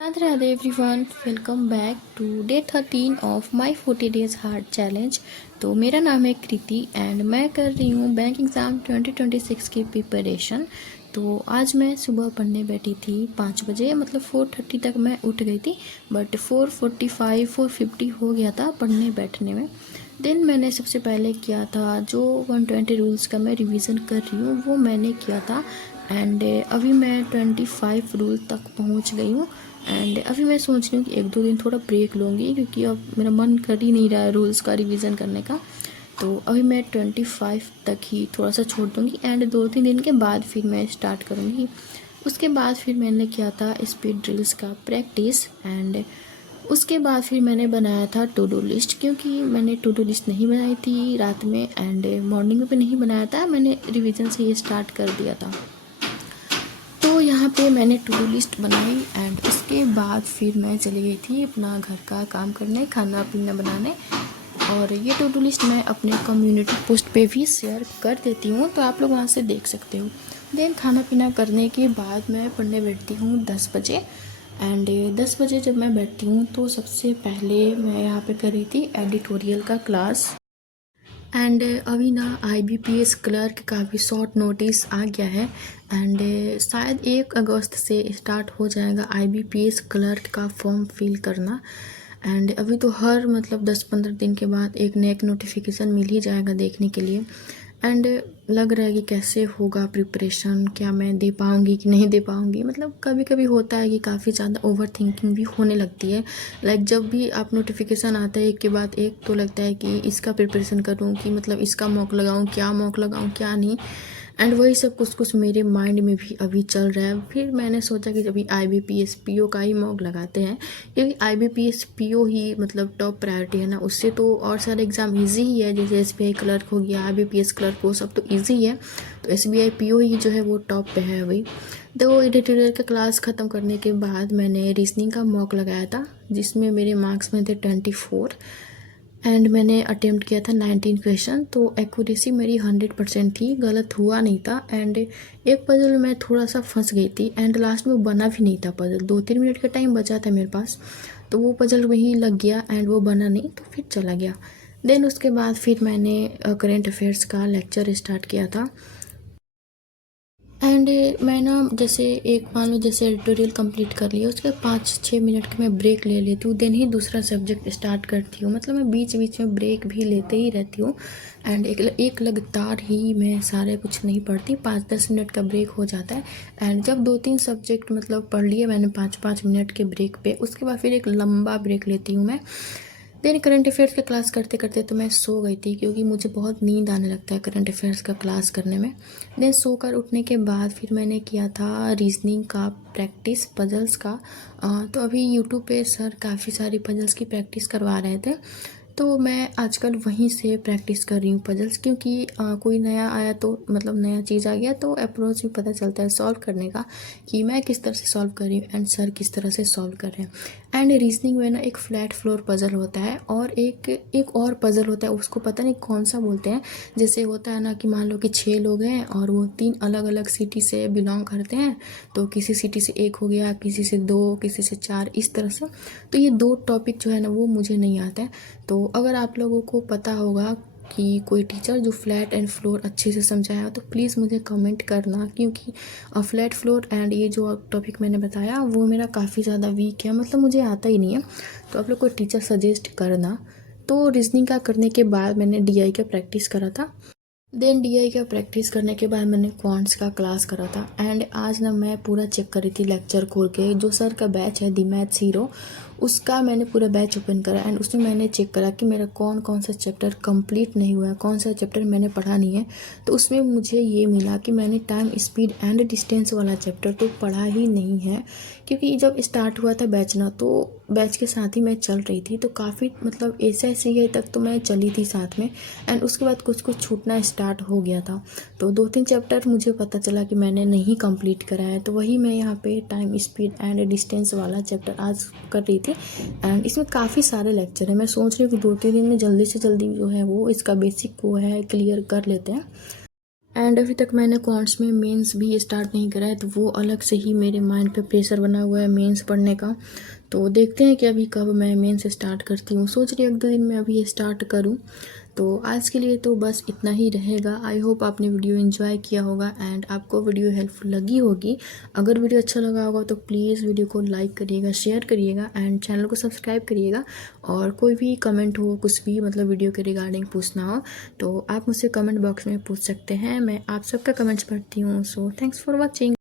Radhe Radhe everyone, welcome back to day 13 of my 40 days hard challenge. तो मेरा नाम है कृति एंड मैं कर रही हूँ बैंक एग्ज़ाम 2026 की प्रिपरेशन। तो आज मैं सुबह पढ़ने बैठी थी 5 बजे, मतलब 4:30 तक मैं उठ गई थी, बट 4:45 4:50 हो गया था पढ़ने बैठने में। देन मैंने सबसे पहले किया था जो 120 रूल्स का मैं रिवीज़न कर रही हूँ वो मैंने किया था। एंड अभी मैं 25 रूल तक पहुँच गई हूँ। एंड अभी मैं सोच रही हूँ कि 1-2 दिन थोड़ा ब्रेक लूँगी, क्योंकि अब मेरा मन कर ही नहीं रहा है रूल्स का रिवीजन करने का। तो अभी मैं 25 तक ही थोड़ा सा छोड़ दूँगी एंड 2-3 दिन के बाद फिर मैं स्टार्ट करूँगी। उसके बाद फिर मैंने किया था स्पीड ड्रिल्स का प्रैक्टिस एंड उसके बाद फिर मैंने बनाया था टू डू लिस्ट, क्योंकि मैंने टू डू लिस्ट नहीं बनाई थी रात में एंड मॉर्निंग में भी नहीं बनाया था, मैंने रिवीजन से ये स्टार्ट कर दिया था। तो यहाँ पे मैंने टू डू लिस्ट बनाई एंड उसके बाद फिर मैं चली गई थी अपना घर का काम करने, खाना पीना बनाने। और ये टू डू लिस्ट मैं अपने कम्युनिटी पोस्ट पे भी शेयर कर देती हूँ, तो आप लोग वहाँ से देख सकते हो। देन खाना पीना करने के बाद मैं पढ़ने बैठती हूँ 10 बजे एंड 10 बजे जब मैं बैठती हूँ तो सबसे पहले मैं यहाँ पे कर रही थी एडिटोरियल का क्लास। एंड अभी ना IBPS क्लर्क का भी शॉर्ट नोटिस आ गया है एंड शायद 1 अगस्त से स्टार्ट हो जाएगा IBPS क्लर्क का फॉर्म फिल करना। एंड अभी तो हर मतलब 10-15 दिन के बाद एक नया नोटिफिकेशन मिल ही जाएगा देखने के लिए। एंड लग रहा है कि कैसे होगा प्रिपरेशन, क्या मैं दे पाऊँगी कि नहीं दे पाऊँगी। मतलब कभी कभी होता है कि काफ़ी ज़्यादा ओवर थिंकिंग भी होने लगती है। लाइक जब भी आप नोटिफिकेशन आता है एक के बाद एक, तो लगता है कि इसका प्रिपरेशन करूँ कि मतलब इसका मॉक लगाऊँ, क्या मॉक लगाऊँ क्या नहीं। एंड वही सब कुछ कुछ मेरे माइंड में भी अभी चल रहा है। फिर मैंने सोचा कि अभी IBPS PO का ही मॉक लगाते हैं, क्योंकि IBPS PO ही मतलब टॉप प्रायोरिटी है ना। उससे तो और सारे एग्ज़ाम इजी ही है, जैसे SBI क्लर्क हो गया, IBPS क्लर्क, वो सब तो इजी है। तो SBI PO ही जो है वो टॉप पे है अभी। तो एडिटोरियल का क्लास ख़त्म करने के बाद मैंने रीजनिंग का मॉक लगाया था, जिसमें मेरे मार्क्स में थे 24 एंड मैंने अटेम्प्ट किया था 19 क्वेश्चन। तो एक्यूरेसी मेरी 100% थी, गलत हुआ नहीं था। एंड एक पजल में थोड़ा सा फंस गई थी एंड लास्ट में वो बना भी नहीं था पजल, 2-3 मिनट का टाइम बचा था मेरे पास, तो वो पजल वहीं लग गया एंड वो बना नहीं, तो फिर चला गया। देन उसके बाद फिर मैंने करेंट अफेयर्स का लेक्चर स्टार्ट किया था। एंड मैं ना जैसे एक मान लो जैसे एडिटोरियल कंप्लीट कर लिया, उसके 5-6 मिनट का मैं ब्रेक ले लेती हूँ, देन ही दूसरा सब्जेक्ट स्टार्ट करती हूँ। मतलब मैं बीच बीच में ब्रेक भी लेते ही रहती हूँ एंड एक लगातार ही मैं सारे कुछ नहीं पढ़ती, 5-10 मिनट का ब्रेक हो जाता है। एंड जब 2-3 सब्जेक्ट मतलब पढ़ लिए मैंने 5-5 मिनट के ब्रेक पे, उसके बाद फिर एक लंबा ब्रेक लेती हूँ मैं। देन करंट अफेयर्स का क्लास करते करते तो मैं सो गई थी, क्योंकि मुझे बहुत नींद आने लगता है करंट अफेयर्स का क्लास करने में। देन सोकर उठने के बाद फिर मैंने किया था रीजनिंग का प्रैक्टिस, पजल्स का। तो अभी यूट्यूब पे सर काफ़ी सारी पजल्स की प्रैक्टिस करवा रहे थे, तो मैं आजकल वहीं से प्रैक्टिस कर रही हूँ पजल्स, क्योंकि कोई नया आया तो मतलब नया चीज़ आ गया तो अप्रोच भी पता चलता है सॉल्व करने का, कि मैं किस तरह से सॉल्व कर रही हूँ एंड सर किस तरह से सॉल्व कर रहे हैं। एंड रीजनिंग में ना एक फ्लैट फ्लोर पजल होता है और एक और पजल होता है, उसको पता नहीं कौन सा बोलते हैं। जैसे होता है ना कि मान लो कि 6 लोग हैं और वो 3 अलग अलग सिटी से बिलोंग करते हैं, तो किसी सिटी से 1 हो गया, किसी से 2, किसी से 4, इस तरह से। तो ये 2 टॉपिक जो है ना वो मुझे नहीं आता है। तो अगर आप लोगों को पता होगा कि कोई टीचर जो फ्लैट एंड फ्लोर अच्छे से समझाया, तो प्लीज़ मुझे कमेंट करना, क्योंकि फ्लैट फ्लोर एंड ये जो टॉपिक मैंने बताया वो मेरा काफ़ी ज़्यादा वीक है, मतलब मुझे आता ही नहीं है। तो आप लोग को टीचर सजेस्ट करना। तो रीजनिंग का करने के बाद मैंने DI का प्रैक्टिस करा था। देन DI का प्रैक्टिस करने के बाद मैंने क्वांट्स का क्लास करा था। एंड आज ना मैं पूरा चेक करी थी लेक्चर खोल के, जो सर का बैच है दी मैथ्स हीरो, उसका मैंने पूरा बैच ओपन करा एंड उसमें मैंने चेक करा कि मेरा कौन कौन सा चैप्टर कंप्लीट नहीं हुआ है, कौन सा चैप्टर मैंने पढ़ा नहीं है। तो उसमें मुझे ये मिला कि मैंने टाइम स्पीड एंड डिस्टेंस वाला चैप्टर तो पढ़ा ही नहीं है, क्योंकि जब स्टार्ट हुआ था बैच ना, तो बैच के साथ ही मैं चल रही थी, तो काफ़ी मतलब SSCA तक तो मैं चली थी साथ में। एंड उसके बाद कुछ कुछ छूटना स्टार्ट हो गया था, तो 2-3 चैप्टर मुझे पता चला कि मैंने नहीं कंप्लीट करा है। तो वही मैं यहाँ पे टाइम स्पीड एंड डिस्टेंस वाला चैप्टर आज कर रही थी। एंड इसमें काफ़ी सारे लेक्चर हैं, मैं सोच रही हूँ कि 2-3 दिन में जल्दी से जल्दी जो है वो इसका बेसिक वो है क्लियर कर लेते हैं। एंड अभी तक मैंने अकाउंट्स में मेंस भी स्टार्ट नहीं करा है, तो वो अलग से ही मेरे माइंड पे प्रेशर बना हुआ है मेंस पढ़ने का। तो देखते हैं कि अभी कब मैं मेंस स्टार्ट करती हूँ। सोच रही हूँ 1-2 दिन में अभी स्टार्ट करूँ। तो आज के लिए तो बस इतना ही रहेगा। आई होप आपने वीडियो एंजॉय किया होगा एंड आपको वीडियो हेल्पफुल लगी होगी। अगर वीडियो अच्छा लगा होगा तो प्लीज़ वीडियो को लाइक करिएगा, शेयर करिएगा एंड चैनल को सब्सक्राइब करिएगा। और कोई भी कमेंट हो, कुछ भी मतलब वीडियो के रिगार्डिंग पूछना हो तो आप मुझसे कमेंट बॉक्स में पूछ सकते हैं। मैं आप सबका कमेंट्स पढ़ती हूँ। So thanks for watching.